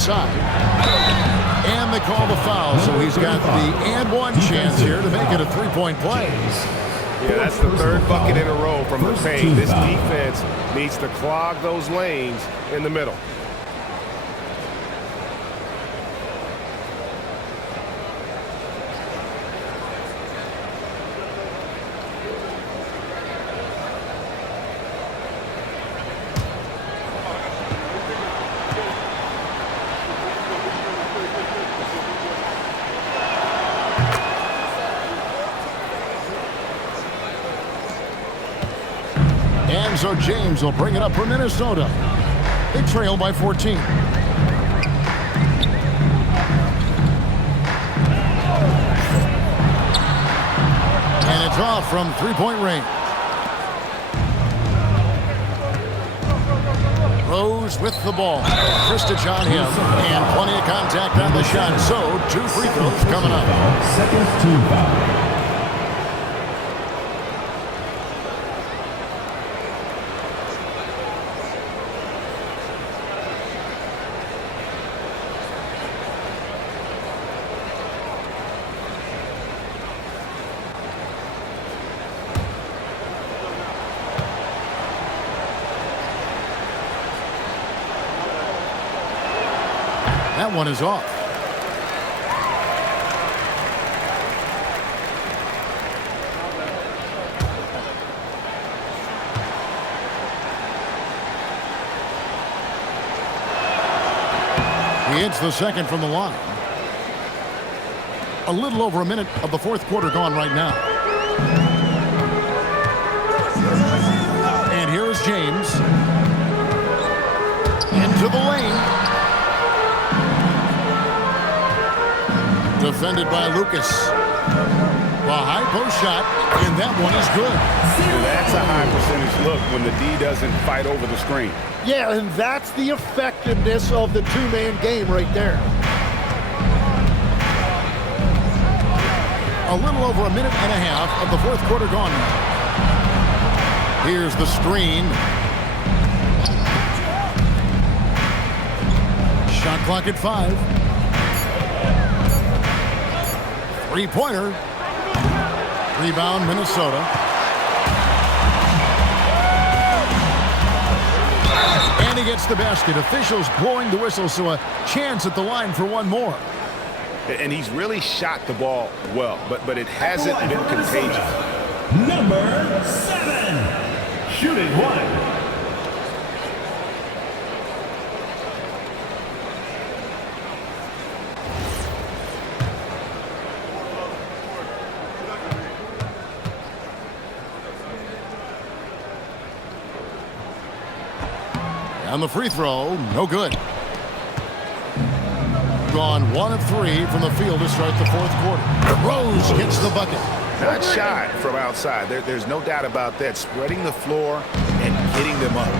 inside. And they call the foul, so he's got the and one chance here to make it a three-point play. Yeah, that's the third bucket in a row from the paint. This defense needs to clog those lanes in the middle. And so James will bring it up for Minnesota. They trail by 14. And it's off from three-point range. Rose with the ball. Christich on him. And plenty of contact on the shot. So 2 free throws coming up. Second team foul. That one is off. He hits the second from the line. A little over a minute of the fourth quarter gone right now. And here is James. Into the lane. Defended by Lucas. A high post shot, and that one is good. That's a high percentage look when the D doesn't fight over the screen. Yeah, and that's the effectiveness of the two-man game right there. A little over a minute and a half of the fourth quarter gone now. Here's the screen. Shot clock at 5. Three-pointer. Rebound, Minnesota. And he gets the basket. Officials blowing the whistle, so a chance at the line for one more. And he's really shot the ball well, but it hasn't been contagious. Number 7. Shooting one. And the free throw, no good. Gone 1 of 3 from the field to start the fourth quarter. Rose gets the bucket. Not shy from outside. There's no doubt about that. Spreading the floor and getting them up.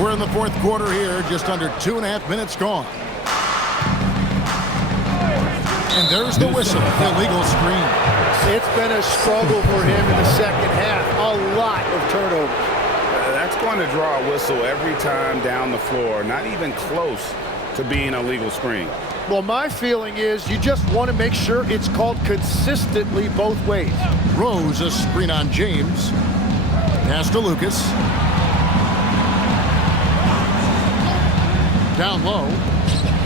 We're in the fourth quarter here, just under 2.5 minutes gone. And there's the whistle, illegal screen. It's been a struggle for him in the second half. A lot of turnovers. That's going to draw a whistle every time down the floor. Not even close to being a legal screen. Well, my feeling is you just want to make sure it's called consistently both ways. Rose, a screen on James. Pass to Lucas. Down low.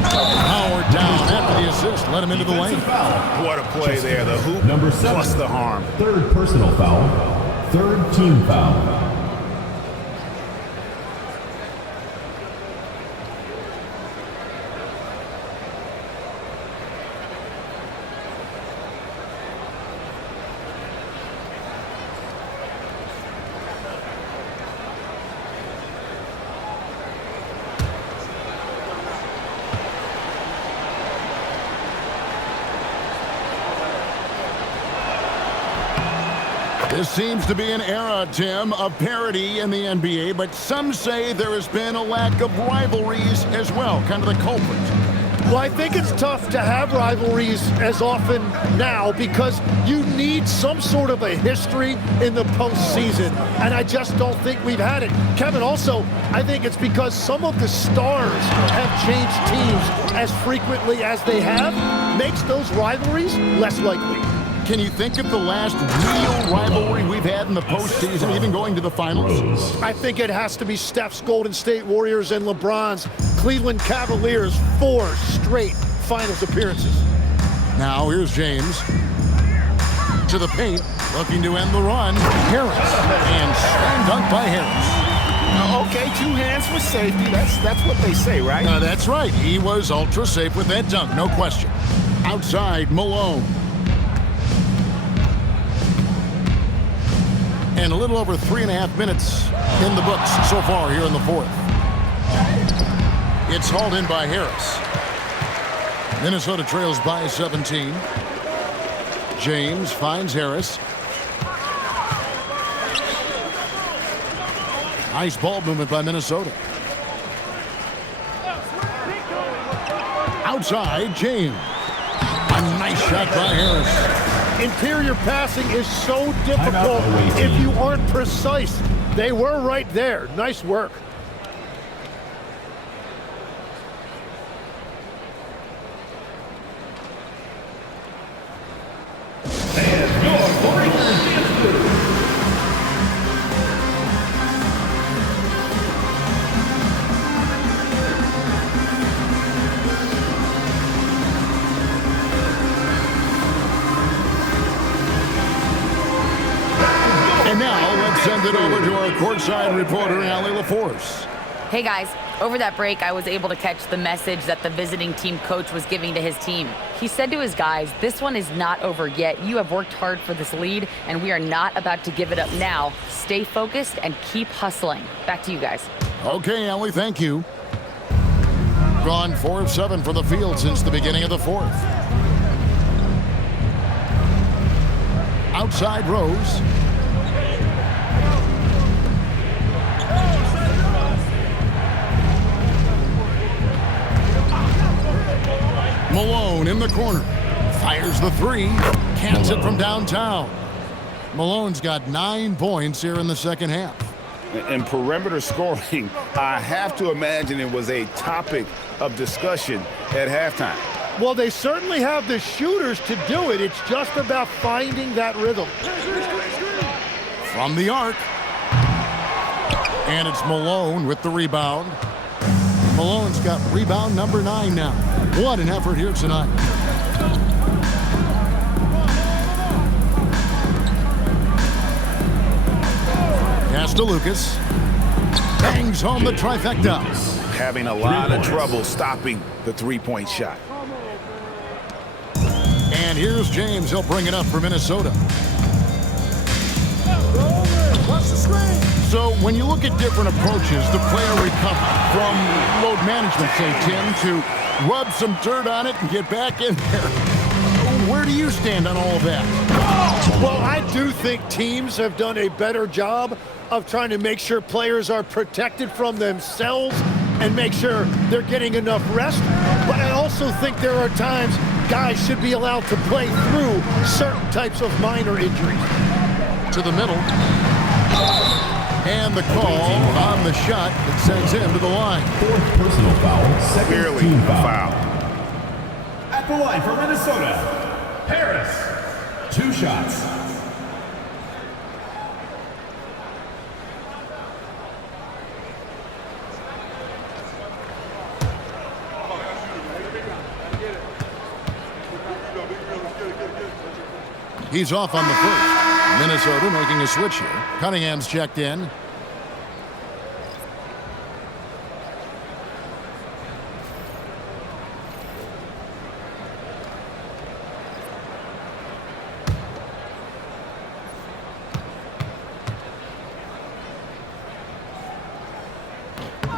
Howard down after the assist. Let him into the lane. What a play there. The hoop Number 7. plus the harm. Third personal foul. Third team foul. This seems to be an era, Tim, of parity in the NBA, but some say there has been a lack of rivalries as well, kind of the culprit. Well, I think it's tough to have rivalries as often now because you need some sort of a history in the postseason, and I just don't think we've had it. Kevin, also, I think it's because some of the stars have changed teams as frequently as they have, makes those rivalries less likely. Can you think of the last real rivalry we've had in the postseason, even going to the finals? I think it has to be Steph's Golden State Warriors and LeBron's Cleveland Cavaliers' 4 straight finals appearances. Now here's James to the paint, looking to end the run. Harris, and slam dunk by Harris. Okay, 2 hands for safety. That's what they say, right? That's right. He was ultra safe with that dunk, no question. Outside, Malone. And a little over 3.5 minutes in the books so far here in the fourth. It's hauled in by Harris. Minnesota trails by 17. James finds Harris. Nice ball movement by Minnesota. Outside, James. A nice shot by Harris. Interior passing is so difficult if you aren't precise. They were right there. Nice work. And now let's send it over to our courtside reporter, Allie LaForce. Hey guys, over that break, I was able to catch the message that the visiting team coach was giving to his team. He said to his guys, this one is not over yet. You have worked hard for this lead, and we are not about to give it up now. Stay focused and keep hustling. Back to you guys. Okay, Allie, thank you. Gone 4 of 7 from the field since the beginning of the fourth. Outside Rose. Malone in the corner. Fires the 3. Cans it from downtown. Malone's got 9 points here in the second half. And perimeter scoring, I have to imagine it was a topic of discussion at halftime. Well, they certainly have the shooters to do it. It's just about finding that rhythm. From the arc. And it's Malone with the rebound. Malone's got rebound number 9 now. What an effort here tonight. Pass to Lucas. Bangs home the trifecta. Having a lot of trouble stopping the three-point shot. And here's James. He'll bring it up for Minnesota. So when you look at different approaches to player recovery, from load management, say, Tim, to rub some dirt on it and get back in there, where do you stand on all of that? Well, I do think teams have done a better job of trying to make sure players are protected from themselves and make sure they're getting enough rest. But I also think there are times guys should be allowed to play through certain types of minor injuries. To the middle. And the call on the shot that sends him to the line. 4th personal foul, second Clearly team a foul. foul. At the line for Minnesota, Harris. 2 shots. He's off on the first. Minnesota making a switch here. Cunningham's checked in.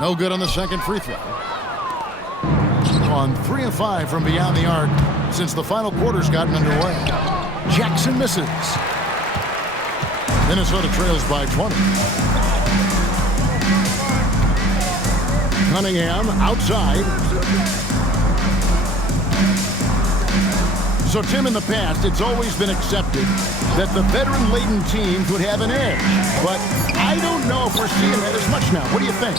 No good on the second free throw. On 3 of 5 from beyond the arc since the final quarter's gotten underway. Jackson misses. Minnesota trails by 20. Cunningham outside. So, Tim, in the past, it's always been accepted that the veteran-laden teams would have an edge. But I don't know if we're seeing that as much now. What do you think?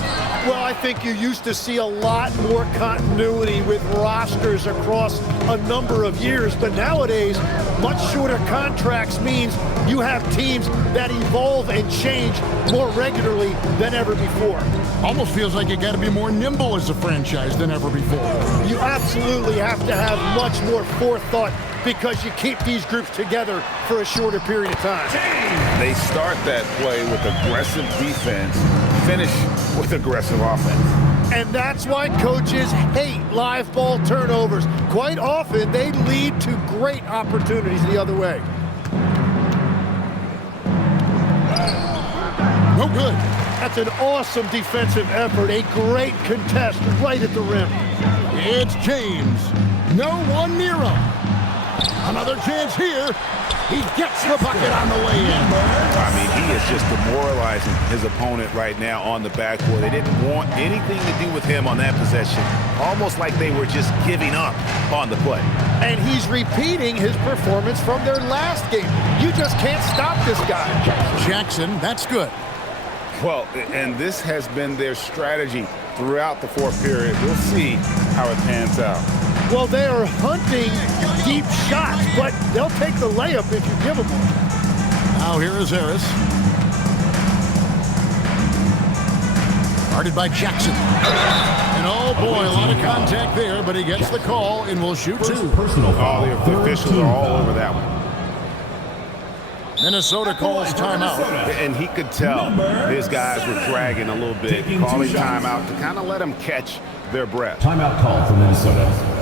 Well, I think you used to see a lot more continuity with rosters across a number of years. But nowadays, much shorter contracts means you have teams that evolve and change more regularly than ever before. Almost feels like you got to be more nimble as a franchise than ever before. You absolutely have to have much more forethought because you keep these groups together for a shorter period of time. They start that play with aggressive defense, finish with aggressive offense. And that's why coaches hate live ball turnovers. Quite often, they lead to great opportunities the other way. No good. That's an awesome defensive effort. A great contest right at the rim. It's James. No one near him. Another chance here. He gets the bucket on the way in. I mean, he is just demoralizing his opponent right now on the backboard. They didn't want anything to do with him on that possession. Almost like they were just giving up on the play. And he's repeating his performance from their last game. You just can't stop this guy. Jackson, that's good. Well, and this has been their strategy throughout the fourth period. We'll see how it pans out. Well, they are hunting deep shots, but they'll take the layup if you give them one. Now here is Harris. Guarded by Jackson. And oh boy, a lot of contact there, but he gets the call and will shoot two. Personal foul. The officials are all over that one. Minnesota calls timeout. And he could tell his guys were dragging a little bit, calling timeout to kind of let them catch their breath. Timeout call for Minnesota.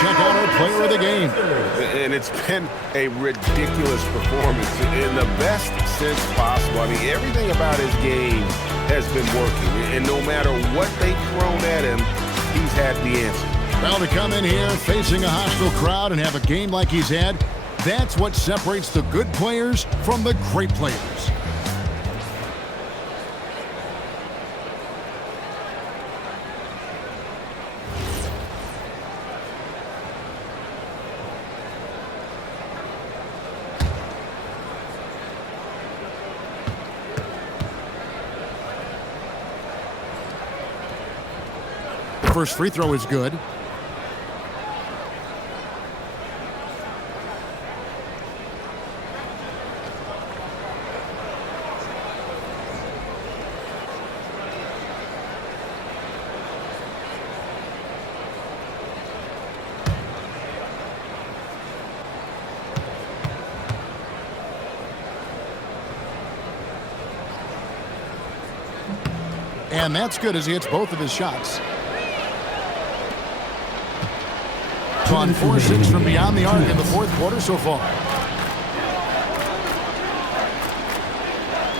Check out our player of the game. And it's been a ridiculous performance in the best sense possible. I mean, everything about his game has been working. And no matter what they've thrown at him, he's had the answer. Well, to come in here facing a hostile crowd and have a game like he's had, that's what separates the good players from the great players. First free throw is good. And that's good as he hits both of his shots. On 4-6 from beyond the arc in the fourth quarter so far.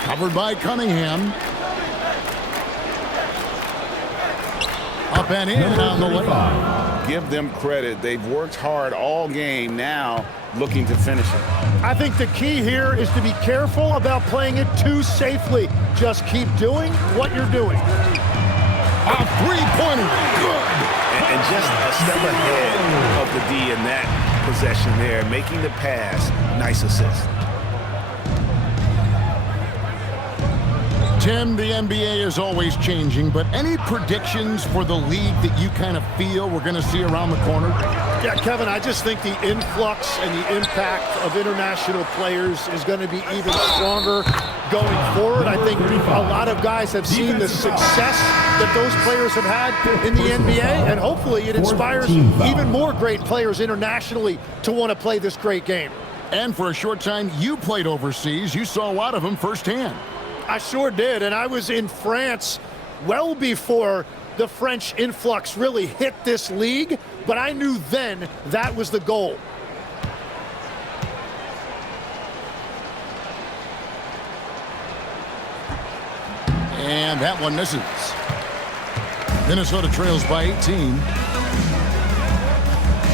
Covered by Cunningham. Up and in and on the way. Give them credit. They've worked hard all game, now looking to finish it. I think the key here is to be careful about playing it too safely. Just keep doing what you're doing. A three-pointer. Good. And just a step ahead of the D in that possession there, making the pass. Nice assist. Tim, the NBA is always changing, but any predictions for the league that you kind of feel we're going to see around the corner? Yeah, Kevin, I just think the influx and the impact of international players is going to be even stronger going forward. I think a lot of guys have seen the success that those players have had in the NBA, and hopefully it inspires even more great players internationally to want to play this great game. And for a short time, you played overseas. You saw a lot of them firsthand. I sure did, and I was in France well before the French influx really hit this league, but I knew then that was the goal. And that one misses. Minnesota trails by 18.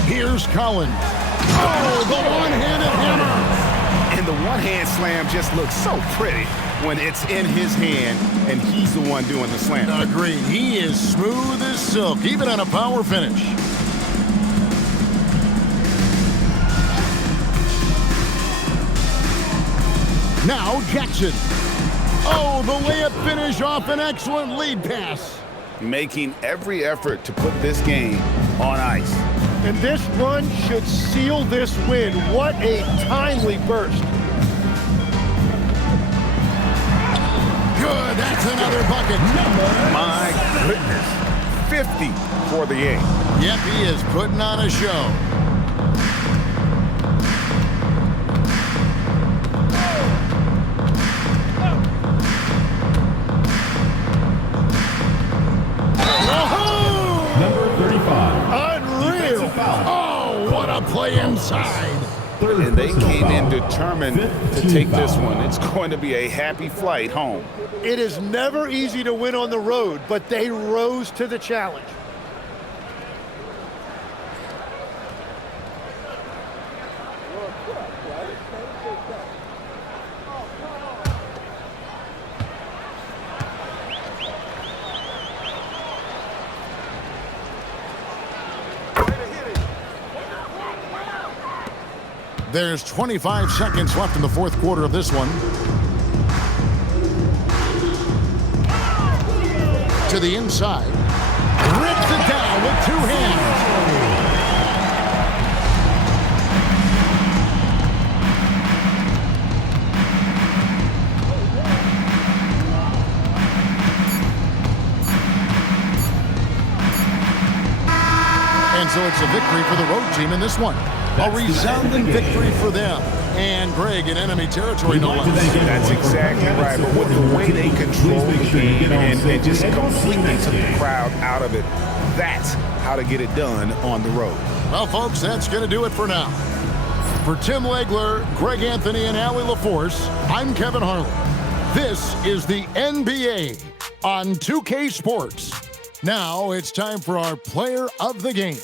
Here's Collins. Oh, the one-handed hammer. And the one-hand slam just looks so pretty when it's in his hand and he's the one doing the slam. Agreed. He is smooth as silk, even on a power finish. Now Jackson. Oh, the layup finish off an excellent lead pass. Making every effort to put this game on ice. And this run should seal this win. What a timely burst. Good, that's another bucket. My goodness. 50 for the A. Yep, he is putting on a show. Oh, what a play inside. And they came in determined to take this one. It's going to be a happy flight home. It is never easy to win on the road, but they rose to the challenge. There's 25 seconds left in the fourth quarter of this one. To the inside. Rips it down with two hands. And so it's a victory for the road team in this one. A resounding victory for them. And Greg in enemy territory, no less. That's exactly right. But with the way they control the game and just completely took the crowd out of it, that's how to get it done on the road. Well, folks, that's going to do it for now. For Tim Legler, Greg Anthony, and Allie LaForce, I'm Kevin Harlan. This is the NBA on 2K Sports. Now it's time for our player of the game.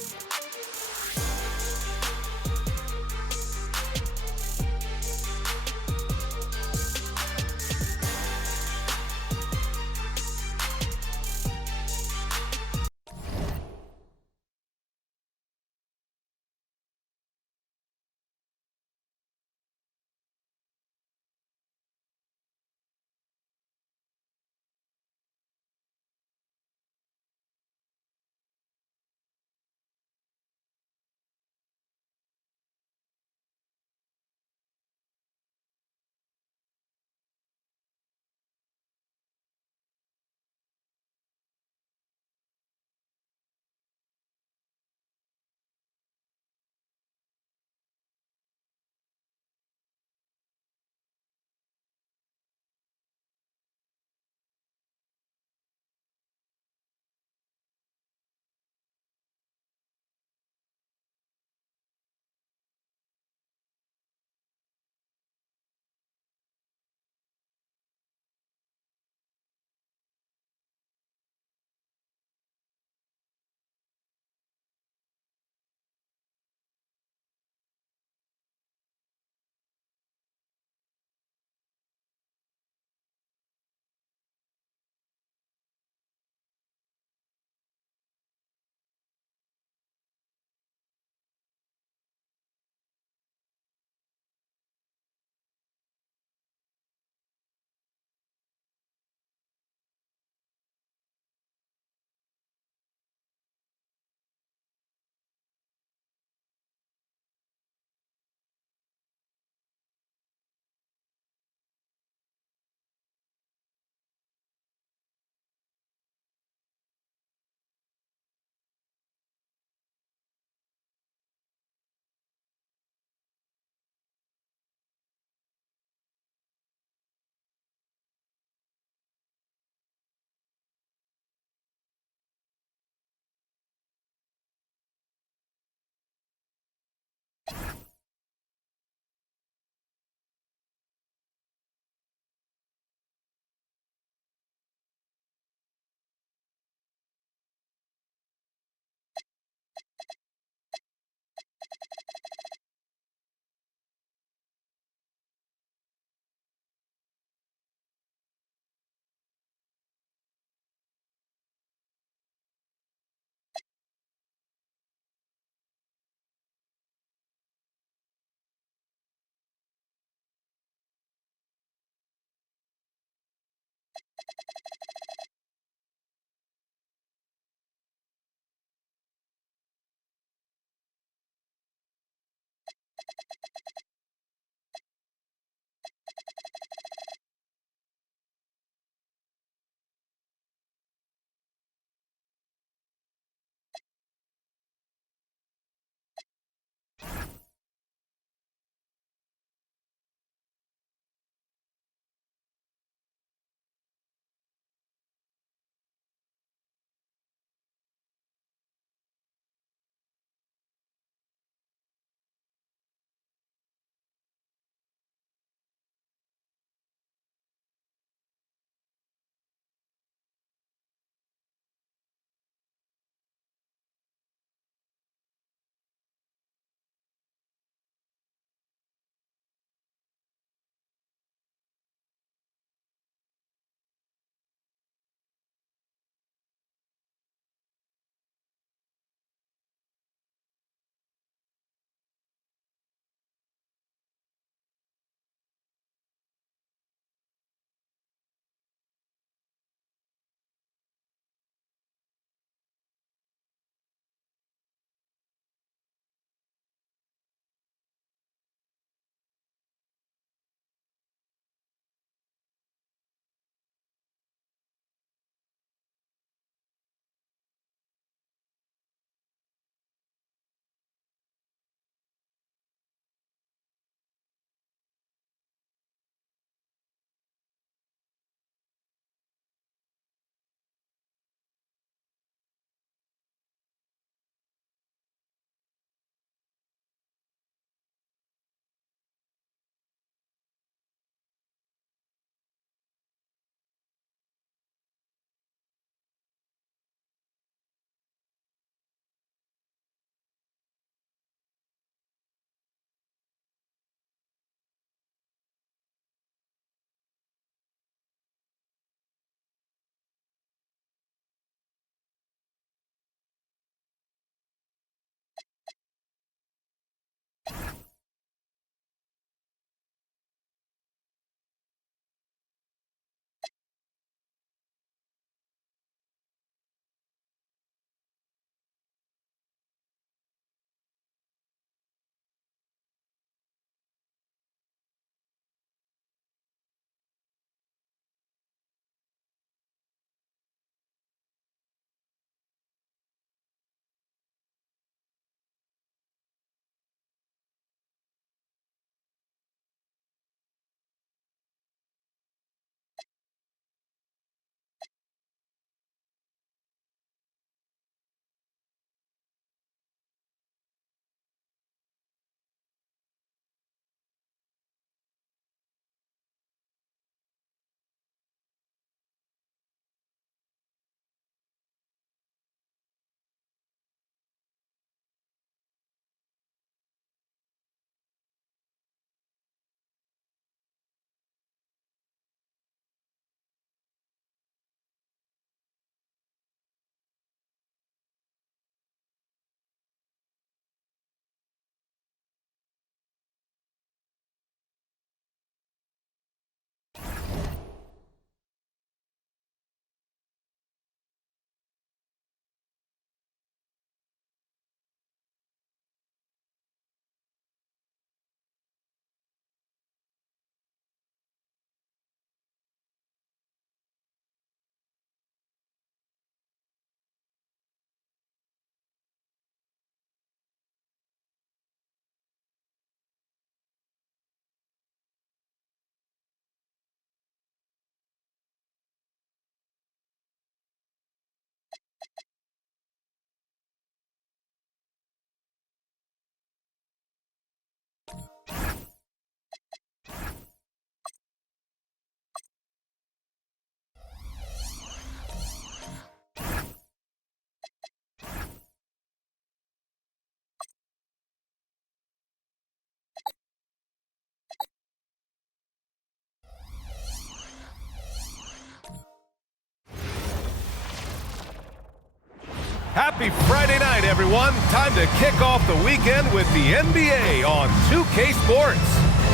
Happy Friday night, everyone. Time to kick off the weekend with the NBA on 2K Sports.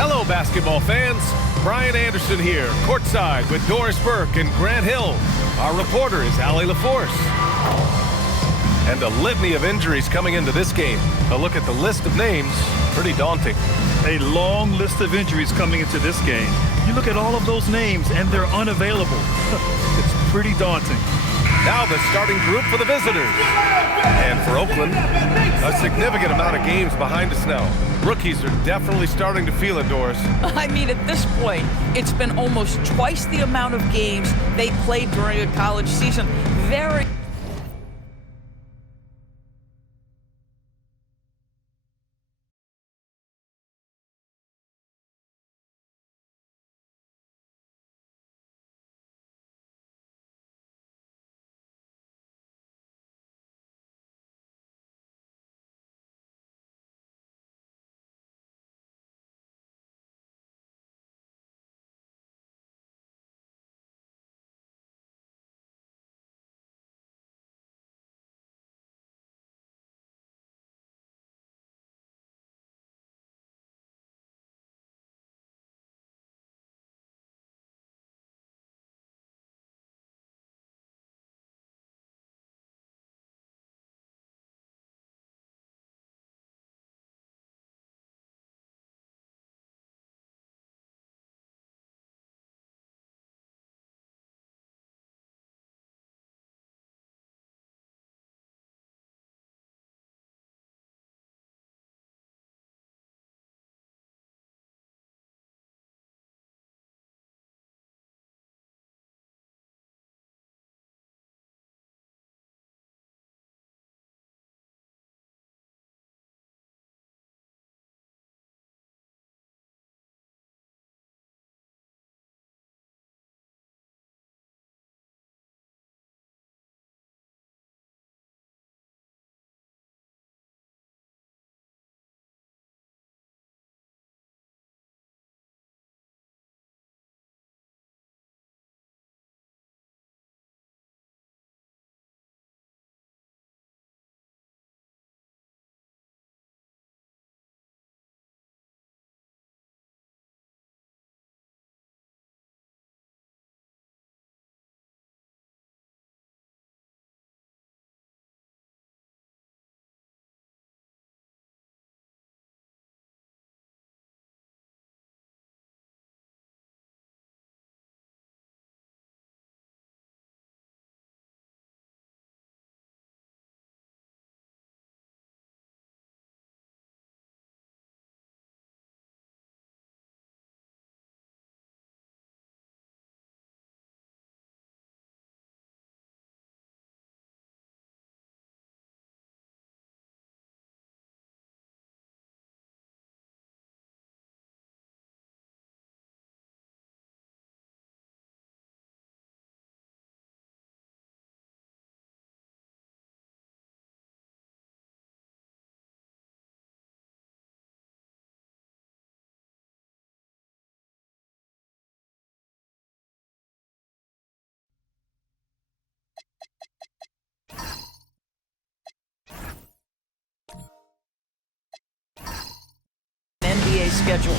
Hello, basketball fans. Brian Anderson here, courtside with Doris Burke and Grant Hill. Our reporter is Allie LaForce. And a litany of injuries coming into this game. A look at the list of names, pretty daunting. A long list of injuries coming into this game. You look at all of those names and they're unavailable. It's pretty daunting. Now the starting group for the visitors. And for Oakland, a significant amount of games behind us now. Rookies are definitely starting to feel it, Doris. I mean, at this point, it's been almost twice the amount of games they played during a college season. Very... NBA schedule.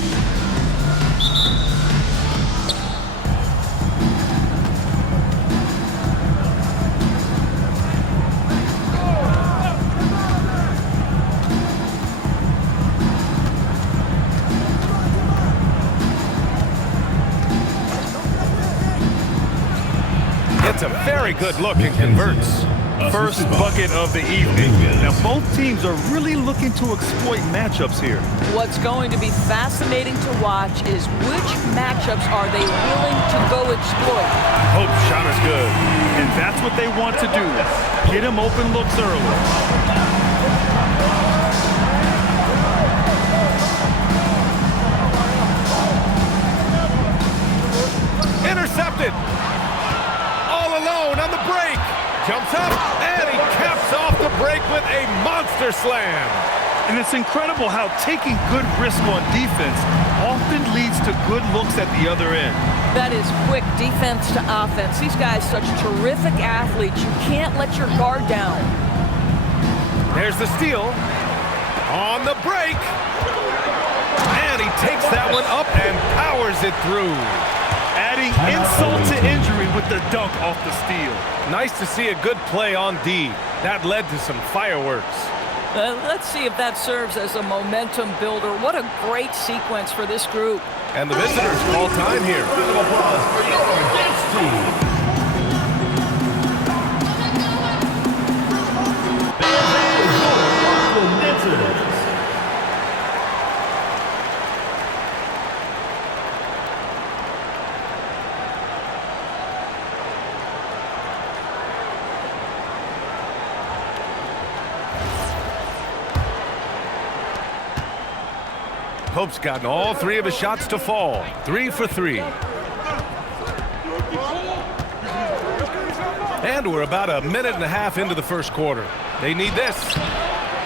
It's a very good look and converts. First bucket of the evening. Now both teams are really looking to exploit matchups here. What's going to be fascinating to watch is which matchups are they willing to go exploit. Hope shot is good. And that's what they want to do. Get him open looks early. Intercepted. All alone on the break. Jumps up, and he caps off the break with a monster slam. And it's incredible how taking good risk on defense often leads to good looks at the other end. That is quick defense to offense. These guys such terrific athletes. You can't let your guard down. There's the steal. On the break. And he takes that one up and powers it through. Adding insult to injury with the dunk off the steal. Nice to see a good play on D. That led to some fireworks. Let's see if that serves as a momentum builder. What a great sequence for this group. And the visitors call time here. Round of applause for your dance team. Pope's gotten all 3 of his shots to fall. 3 for 3. And we're about a minute and a half into the first quarter. They need this.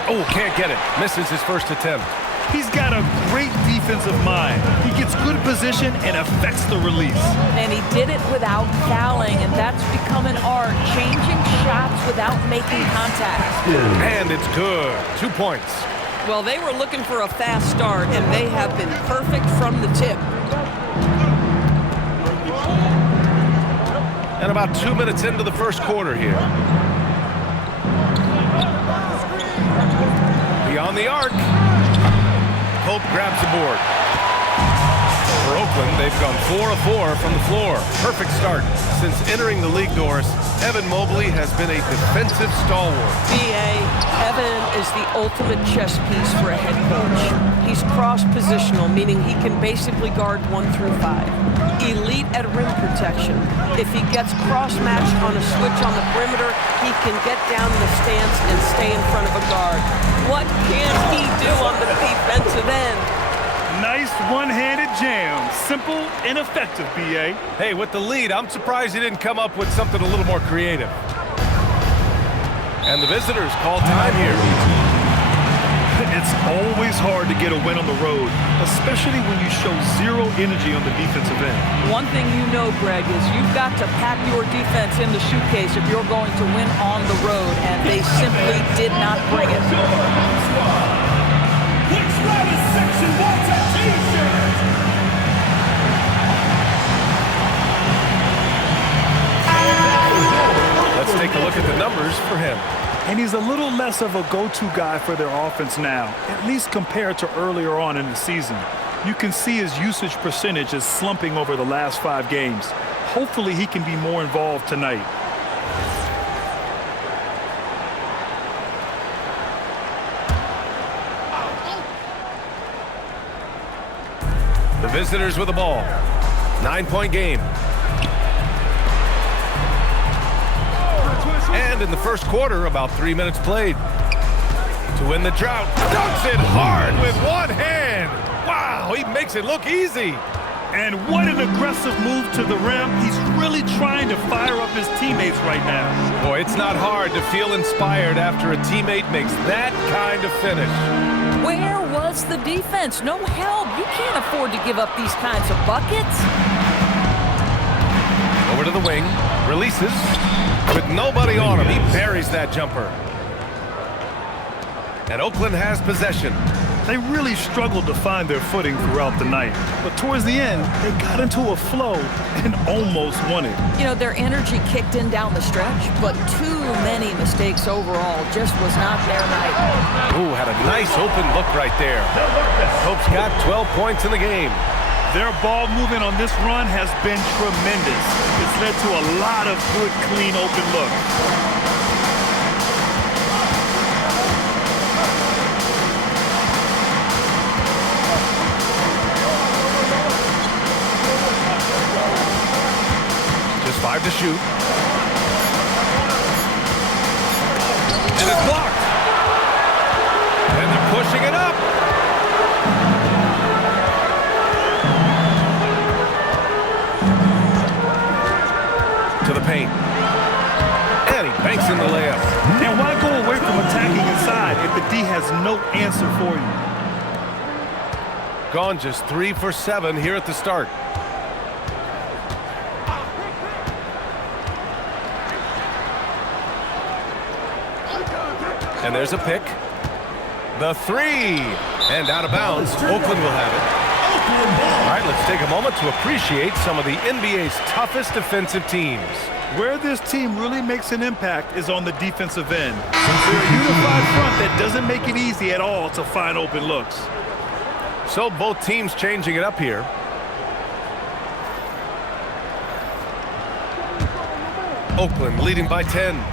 Oh, can't get it. Misses his first attempt. He's got a great defensive mind. He gets good position and affects the release. And he did it without fouling, and that's become an art, changing shots without making contact. And it's good. 2 points. Well, they were looking for a fast start, and they have been perfect from the tip. And about 2 minutes into the first quarter here. Beyond the arc. Pope grabs the board. For Oakland, they've gone 4 of 4 from the floor. Perfect start. Since entering the league doors, Evan Mobley has been a defensive stalwart. B.A., Evan is the ultimate chess piece for a head coach. He's cross-positional, meaning he can basically guard 1 through 5. Elite at rim protection. If he gets cross-matched on a switch on the perimeter, he can get down in the stance and stay in front of a guard. What can he do on the defensive end? Nice one-handed jam. Simple and effective, B.A. Hey, with the lead, I'm surprised he didn't come up with something a little more creative. And the visitors call time here. It's always hard to get a win on the road, especially when you show zero energy on the defensive end. One thing you know, Greg, is you've got to pack your defense in the suitcase if you're going to win on the road, and they simply did not bring it. Which Riders section wants a t-shirt? Let's take a look at the numbers for him. And he's a little less of a go-to guy for their offense now, at least compared to earlier on in the season. You can see his usage percentage is slumping over the last 5 games. Hopefully he can be more involved tonight. The visitors with the ball. 9-point game. And in the first quarter, about 3 minutes played. To win the drought, dunks it hard with one hand. Wow, he makes it look easy. And what an aggressive move to the rim. He's really trying to fire up his teammates right now. Boy, it's not hard to feel inspired after a teammate makes that kind of finish. Where was the defense? No help. You can't afford to give up these kinds of buckets. Over to the wing, releases. With nobody on him, he buries that jumper. And Oakland has possession. They really struggled to find their footing throughout the night. But towards the end, they got into a flow and almost won it. You know, their energy kicked in down the stretch, but too many mistakes overall. Just was not their night. Ooh, had a nice open look right there. Pope's got 12 points in the game. Their ball movement on this run has been tremendous. It's led to a lot of good, clean, open looks. Just 5 to shoot. And it's blocked. And they're pushing it up. paint. And he banks in the layup. And why go away from attacking inside if the D has no answer for you? Gone just 3 for 7 here at the start. And there's a pick. The three. And out of bounds. Oakland will have it. All right, let's take a moment to appreciate some of the NBA's toughest defensive teams. Where this team really makes an impact is on the defensive end. They're a unified front that doesn't make it easy at all to find open looks. So both teams changing it up here. Oakland leading by 10.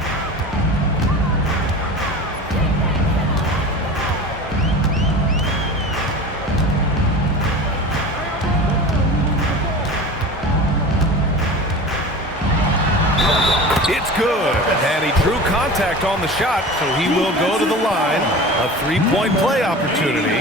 It's good, and he drew contact on the shot, so he will go to the line. A three-point play opportunity.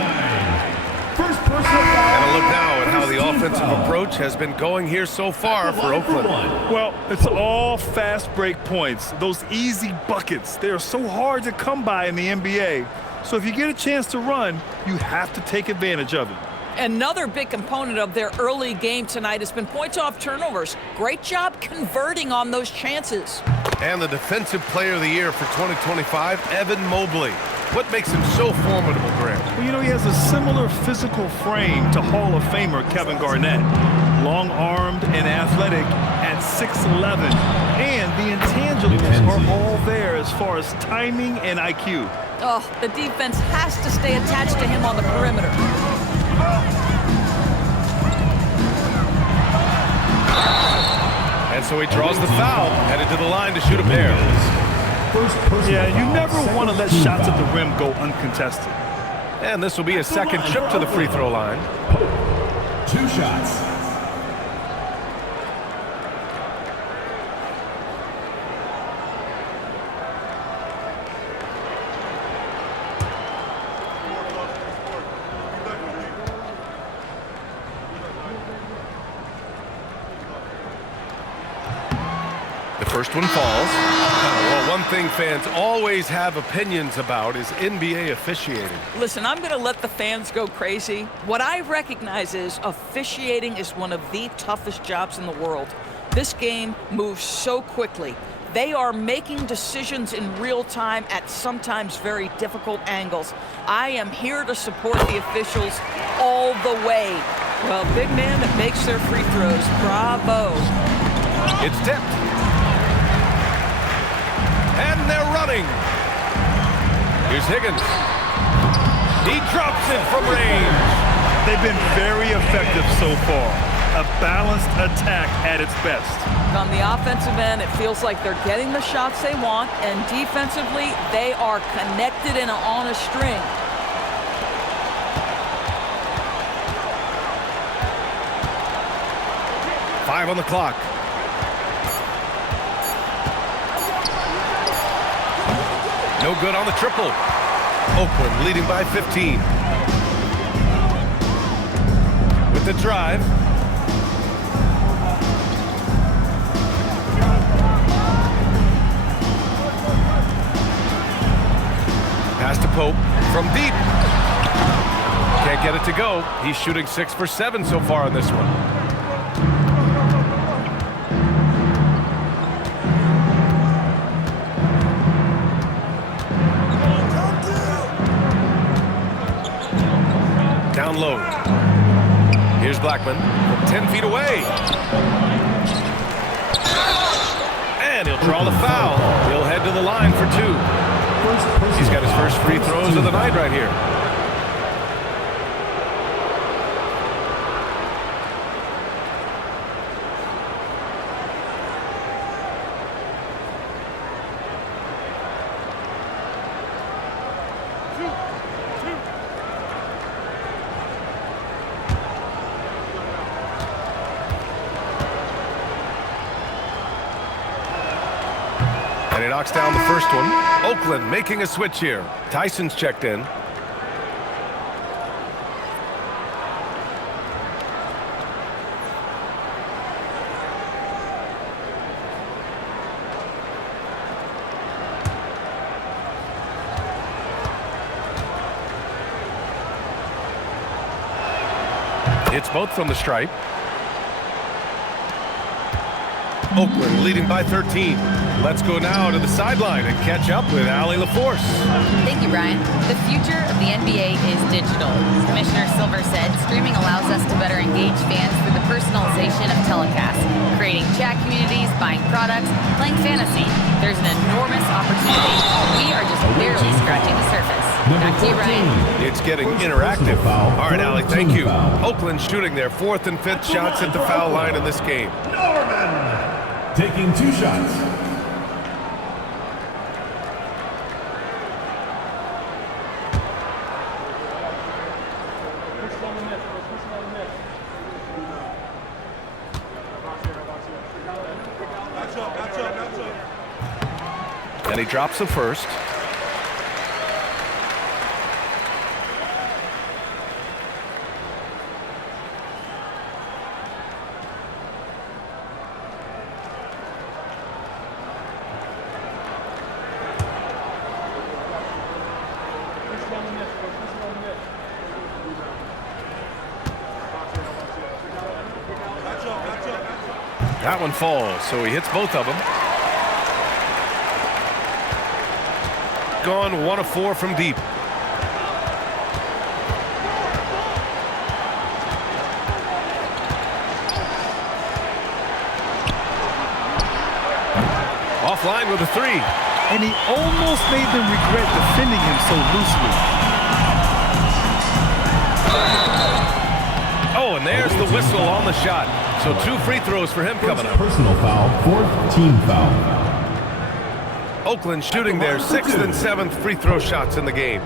And a look now at how the offensive approach has been going here so far for Oakland. Well, it's all fast break points. Those easy buckets, they're so hard to come by in the NBA. So if you get a chance to run, you have to take advantage of it. Another big component of their early game tonight has been points off turnovers. Great job converting on those chances. And the Defensive Player of the Year for 2025, Evan Mobley. What makes him so formidable, Grant? Well, you know, he has a similar physical frame to Hall of Famer Kevin Garnett. Long-armed and athletic at 6'11". And the intangibles are all there as far as timing and IQ. Oh, the defense has to stay attached to him on the perimeter. And so he draws the foul, headed to the line to shoot a pair. Yeah, you never want to let shots at the rim go uncontested. And this will be a second trip to the free throw line. 2 shots. The first one falls. Well, one thing fans always have opinions about is NBA officiating. Listen, I'm going to let the fans go crazy. What I recognize is officiating is one of the toughest jobs in the world. This game moves so quickly. They are making decisions in real time at sometimes very difficult angles. I am here to support the officials all the way. Well, big man that makes their free throws. Bravo. It's tipped. And they're running. Here's Higgins. He drops it from range. They've been very effective so far. A balanced attack at its best. On the offensive end, it feels like they're getting the shots they want, and defensively, they are connected and on a string. Five on the clock. No good on the triple. Oakland leading by 15. With the drive. Pass to Pope from deep. Can't get it to go. He's shooting 6 for 7 so far on this one. Down low. Here's Blackman from 10 feet away. And he'll draw the foul. He'll head to the line for 2. He's got his first free throws of the night right here. And he knocks down the first one. Oakland making a switch here. Tyson's checked in. Hits both from the stripe. Oakland leading by 13. Let's go now to the sideline and catch up with Allie LaForce. Thank you, Brian. The future of the NBA is digital. Commissioner Silver said streaming allows us to better engage fans through the personalization of telecasts, creating chat communities, buying products, playing fantasy. There's an enormous opportunity. We are just barely scratching the surface. Back to you, Brian. It's getting interactive. All right, Allie, thank you. Oakland shooting their 4th and 5th shots at the foul line in this game. Norman taking 2 shots. And he drops the first. That one falls, so he hits both of them. Gone 1 of 4 from deep. Offline with a 3. And he almost made them regret defending him so loosely. Oh, and there's the whistle on the shot. So 2 free throws for him coming up. Personal foul, 4th team foul. Oakland shooting their 6th and 7th free throw shots in the game.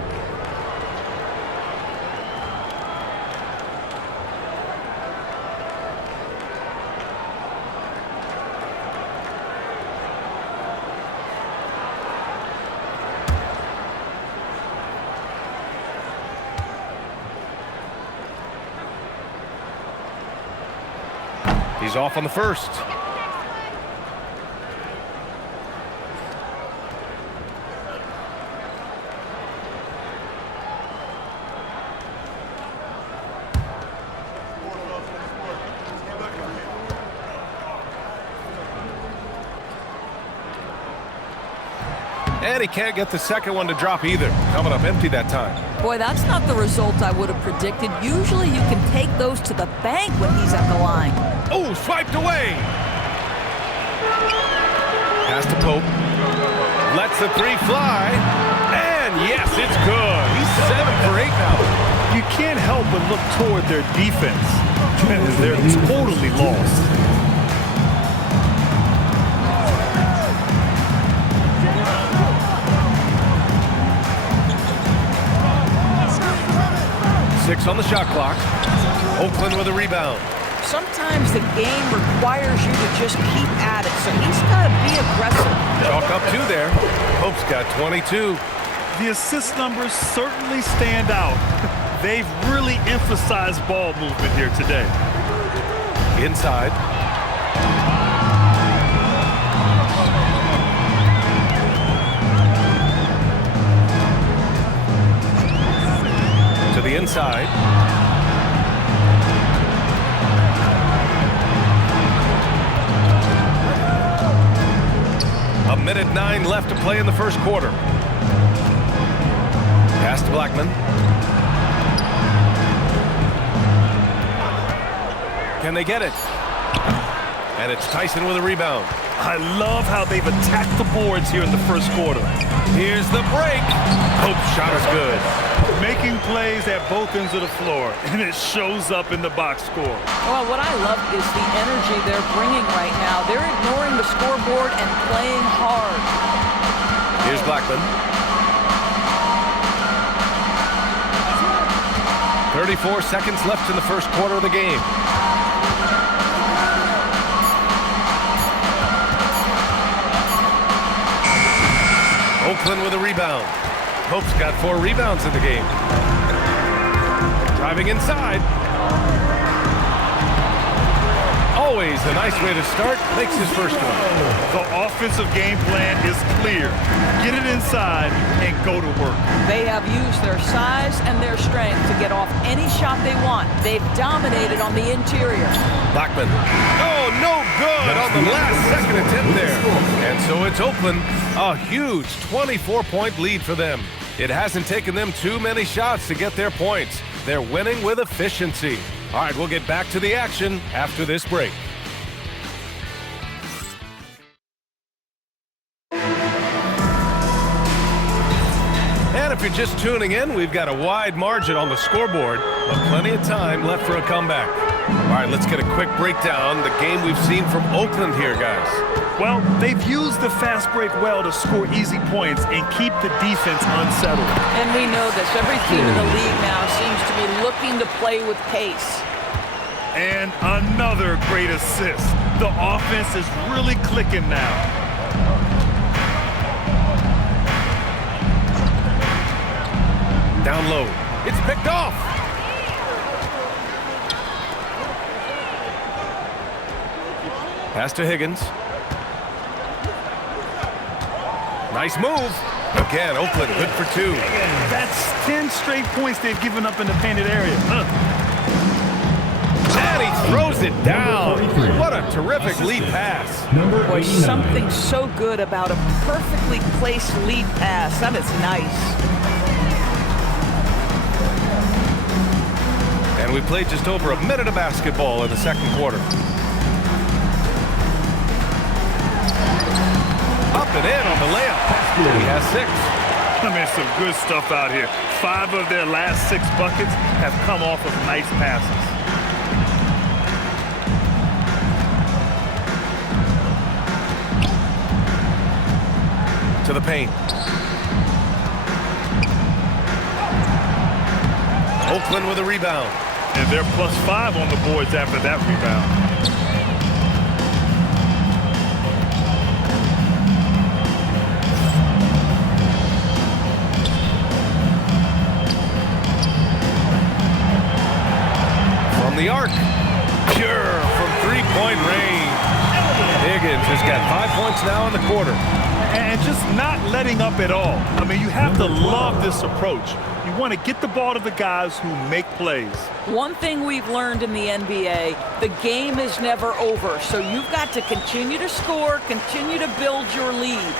He's off on the first. And he can't get the second one to drop either. Coming up empty that time. Boy, that's not the result I would have predicted. Usually you can take those to the bank when he's at the line. Oh, swiped away. Pass to Pope. Lets the 3 fly. And yes, it's good. He's 7 for 8 now. You can't help but look toward their defense. They're totally lost. Six on the shot clock. Oakland with a rebound. Sometimes the game requires you to just keep at it, so he's got to be aggressive. Chalk up 2 there. Pope's got 22. The assist numbers certainly stand out. They've really emphasized ball movement here today. Inside. To the inside. A minute 9 left to play in the first quarter. Pass to Blackman. Can they get it? And it's Tyson with a rebound. I love how they've attacked the boards here in the first quarter. Here's the break. Pope's shot is good. Making plays at both ends of the floor, and it shows up in the box score. Well, what I love is the energy they're bringing right now. They're ignoring the scoreboard and playing hard. Here's Blackman. 34 seconds left in the first quarter of the game. Oakland with a rebound. Pope's got 4 rebounds in the game. Driving inside. Always a nice way to start. Makes his first one. The offensive game plan is clear. Get it inside and go to work. They have used their size and their strength to get off any shot they want. They've dominated on the interior. Blackman. Oh, no good on the last second attempt there. And so it's Oakland, a huge 24-point lead for them. It hasn't taken them too many shots to get their points. They're winning with efficiency. All right, we'll get back to the action after this break. And if you're just tuning in, we've got a wide margin on the scoreboard, but plenty of time left for a comeback. All right, let's get a quick breakdown. The game we've seen from Oakland here, guys. Well, they've used the fast break well to score easy points and keep the defense unsettled. And we know this. Every team in the league now seems to be looking to play with pace. And another great assist. The offense is really clicking now. Down low. It's picked off. Pass to Higgins. Nice move. Again, Oakland good for 2. That's 10 straight points they've given up in the painted area. And he throws it down. What a terrific lead pass. Boy, something so good about a perfectly placed lead pass. That is nice. And we played just over a minute of basketball in the second quarter. Up and in on the layup. He has 6. I mean, some good stuff out here. 5 of their last 6 buckets have come off of nice passes. To the paint. Oakland with a rebound. And they're +5 on the boards after that rebound. From the arc. Pure from 3-point range. Higgins has got 5 points now in the quarter. And just not letting up at all. I mean, you have to love this approach. You want to get the ball to the guys who make plays. One thing we've learned in the NBA, the game is never over. So you've got to continue to score, continue to build your lead.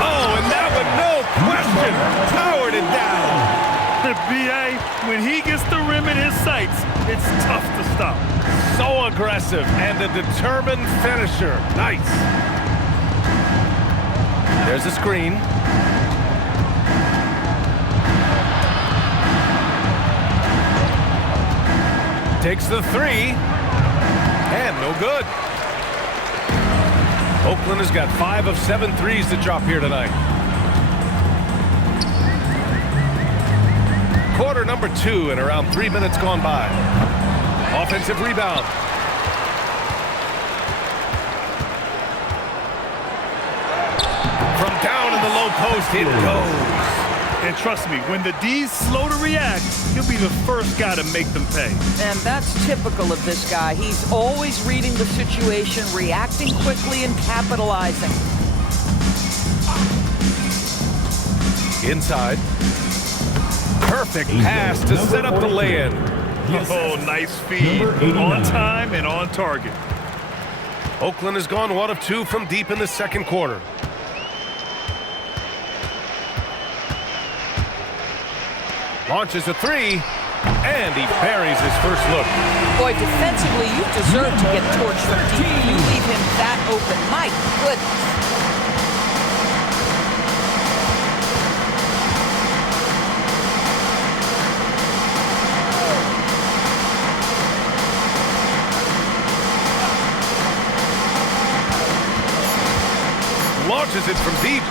Oh, and that one, no question, powered it down. The BA, when he gets the rim in his sights, it's tough to stop. So aggressive and a determined finisher. Nice. There's a screen. Takes the 3. And no good. Oakland has got 5 of 7 threes to drop here tonight. Quarter number 2 and around 3 minutes gone by. Offensive rebound. From down in the low post, it goes. And trust me, when the D's slow to react, he'll be the first guy to make them pay. And that's typical of this guy. He's always reading the situation, reacting quickly, and capitalizing. Inside. Perfect pass to set up the lay-in. Oh, nice feed. On time and on target. Oakland has gone 1 of 2 from deep in the second quarter. Launches a 3, and he buries his first look. Boy, defensively, you deserve to get torched from deep. You leave him that open. My goodness. Launches it from deep.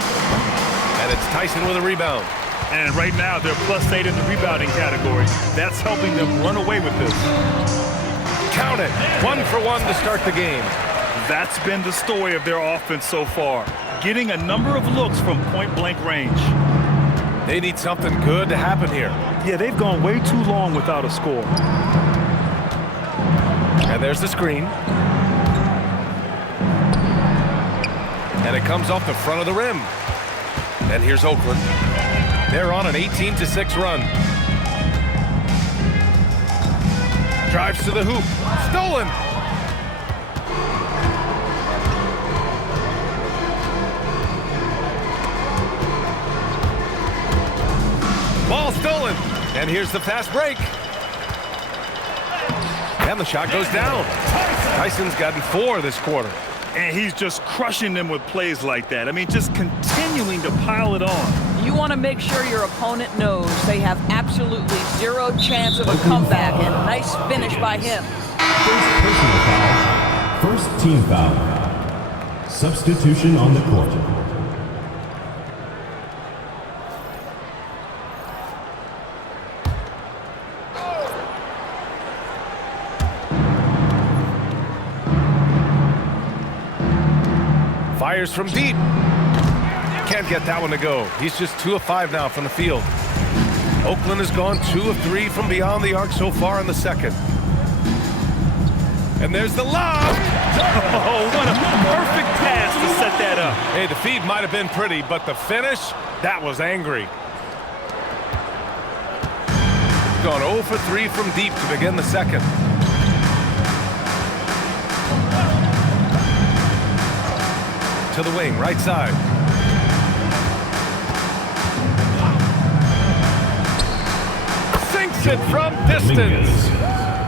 And it's Tyson with a rebound. And right now, they're +8 in the rebounding category. That's helping them run away with this. Count it. 1 for 1 to start the game. That's been the story of their offense so far. Getting a number of looks from point-blank range. They need something good to happen here. Yeah, they've gone way too long without a score. And there's the screen. And it comes off the front of the rim. And here's Oakland. They're on an 18-6 run. Drives to the hoop. Stolen. Ball stolen. And here's the fast break. And the shot goes down. Tyson's gotten 4 this quarter. And he's just crushing them with plays like that. I mean, just continuing to pile it on. You want to make sure your opponent knows they have absolutely zero chance of a comeback, and a nice finish by him. First personal foul. First team foul. Substitution on the court. Fires from deep. Can't get that one to go. He's just 2 of 5 now from the field. Oakland has gone 2 of 3 from beyond the arc so far in the second. And there's the lob. Oh, what a perfect pass to set that up. Hey, the feed might have been pretty, but the finish, that was angry. Gone 0 for 3 from deep to begin the second. To the wing, right side. Sinks it from distance.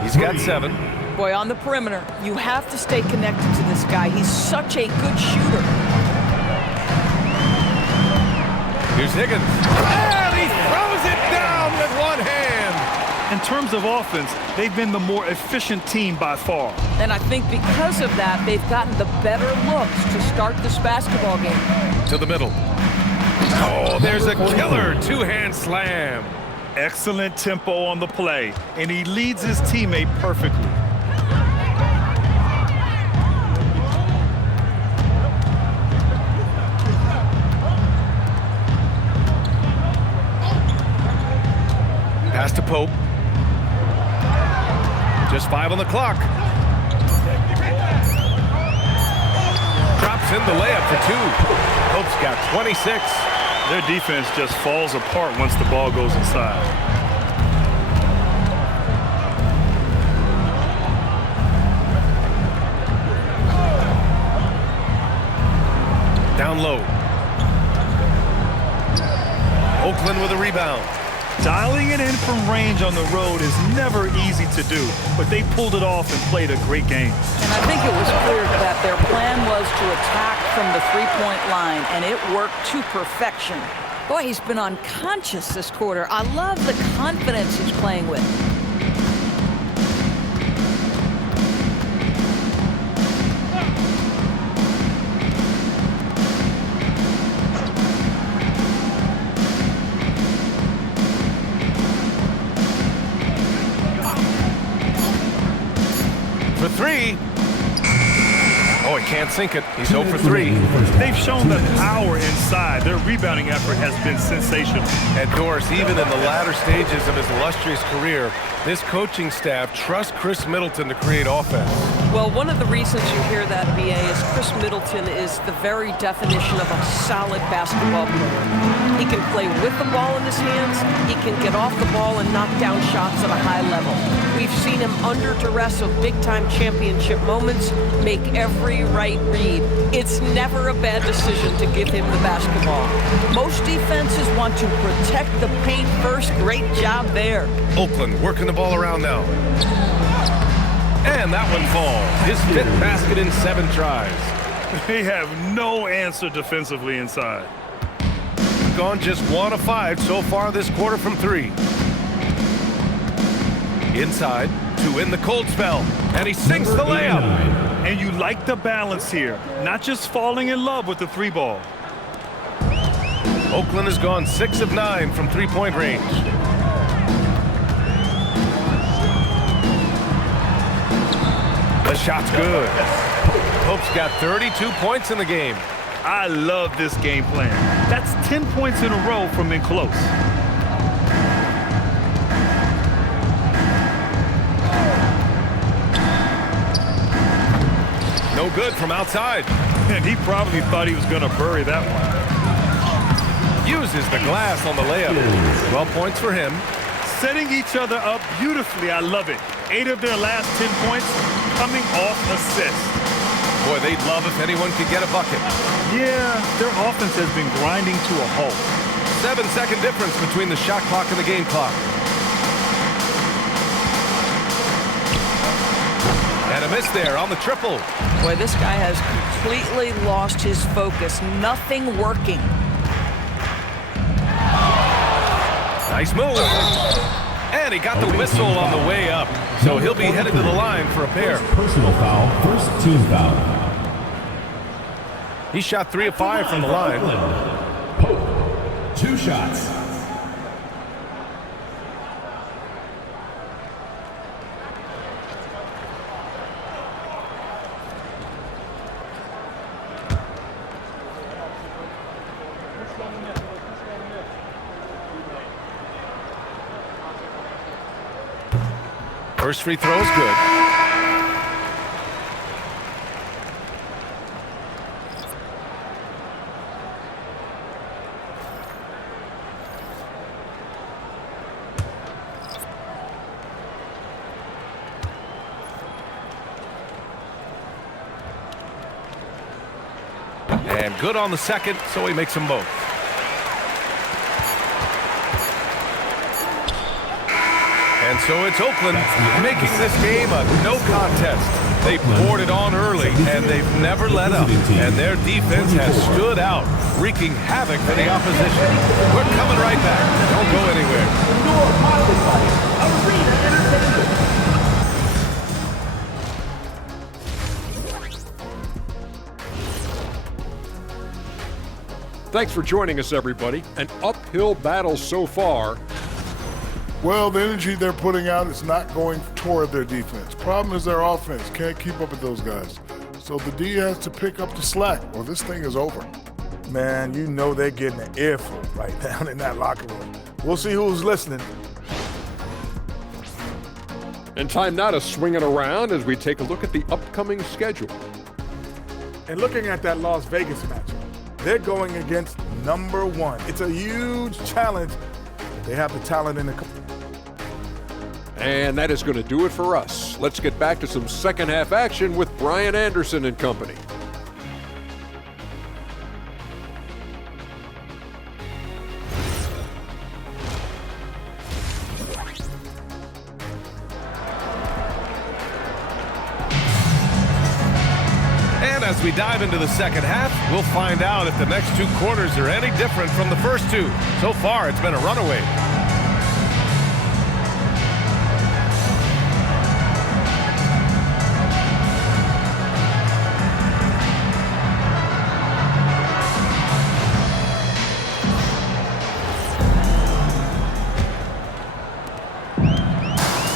He's got 7. Boy, on the perimeter, you have to stay connected to this guy. He's such a good shooter. Here's Higgins. And he throws it down with one hand. In terms of offense, they've been the more efficient team by far. And I think because of that, they've gotten the better looks to start this basketball game. To the middle. Oh, there's a killer 2-hand slam. Excellent tempo on the play, and he leads his teammate perfectly. Pass to Pope. Just 5 on the clock. Drops in the layup for 2. Pope's got 26. Their defense just falls apart once the ball goes inside. Down low. Oakland with a rebound. Dialing it in from range on the road is never easy to do, but they pulled it off and played a great game. And I think it was clear that their plan was to attack from the three-point line, and it worked to perfection. Boy, he's been unconscious this quarter. I love the confidence he's playing with. For 3. Oh, he can't sink it. He's 0 for 3. They've shown the power inside. Their rebounding effort has been sensational. And Doris, even in the latter stages of his illustrious career, this coaching staff trusts Chris Middleton to create offense. Well, one of the reasons you hear that, BA, is Chris Middleton is the very definition of a solid basketball player. He can play with the ball in his hands. He can get off the ball and knock down shots at a high level. We've seen him under duress of big-time championship moments make every right read. It's never a bad decision to give him the basketball. Most defenses want to protect the paint first. Great job there. Oakland working the ball around now. And that one falls. His 5th basket in 7 tries. They have no answer defensively inside. Gone just 1 of 5 so far this quarter from 3. Inside to win the cold spell. And he sinks the layup. And you like the balance here. Not just falling in love with the 3-ball. Oakland has gone 6 of 9 from 3-point range. The shot's good. Pope's got 32 points in the game. I love this game plan. That's 10 points in a row from in close. No good from outside. And he probably thought he was going to bury that one. Uses the glass on the layup. 12 points for him. Setting each other up beautifully. I love it. 8 of their last 10 points coming off assists. Boy, they'd love if anyone could get a bucket. Yeah, their offense has been grinding to a halt. 7-second difference between the shot clock and the game clock. And a miss there on the triple. Boy, this guy has completely lost his focus. Nothing working. Nice move. And he got the whistle on the way up. So he'll be headed to the line for a pair. Personal foul, first team foul. He shot 3 of 5 from the line. Pope, 2 shots. First free throw is good. And good on the second, so he makes them both. And so it's Oakland making this game a no contest. They poured it on early, and they've never let up. And their defense has stood out, wreaking havoc for the opposition. We're coming right back. Don't go anywhere. Thanks for joining us, everybody. An uphill battle so far. Well, the energy they're putting out is not going toward their defense. Problem is their offense can't keep up with those guys. So the D has to pick up the slack or this thing is over. Man, you know they're getting an earful right down in that locker room. We'll see who's listening. And time now to swing it around as we take a look at the upcoming schedule. And looking at that Las Vegas matchup, they're going against number 1. It's a huge challenge. They have the talent in the... And that is going to do it for us. Let's get back to some second half action with Brian Anderson and company. And as we dive into the second half, we'll find out if the next 2 quarters are any different from the first 2. So far, it's been a runaway.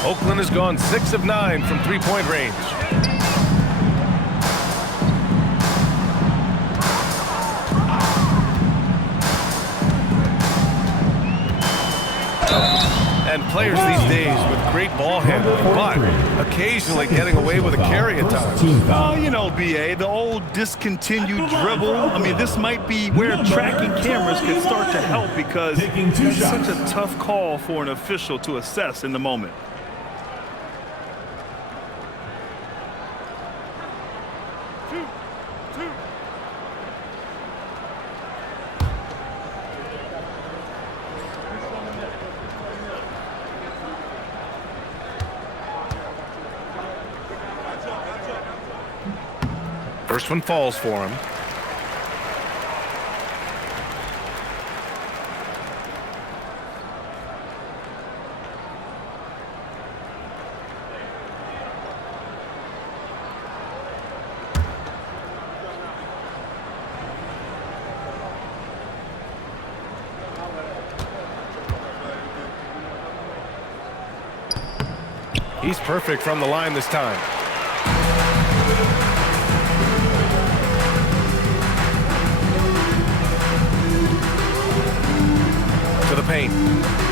Oakland has gone 6 of 9 from three-point range. And players these days with great ball handling, but occasionally getting away with a carry at times. Oh, you know, BA, the old discontinued dribble. I mean, this might be where tracking cameras can start to help because it's such a tough call for an official to assess in the moment. First one falls for him. He's perfect from the line this time. paint.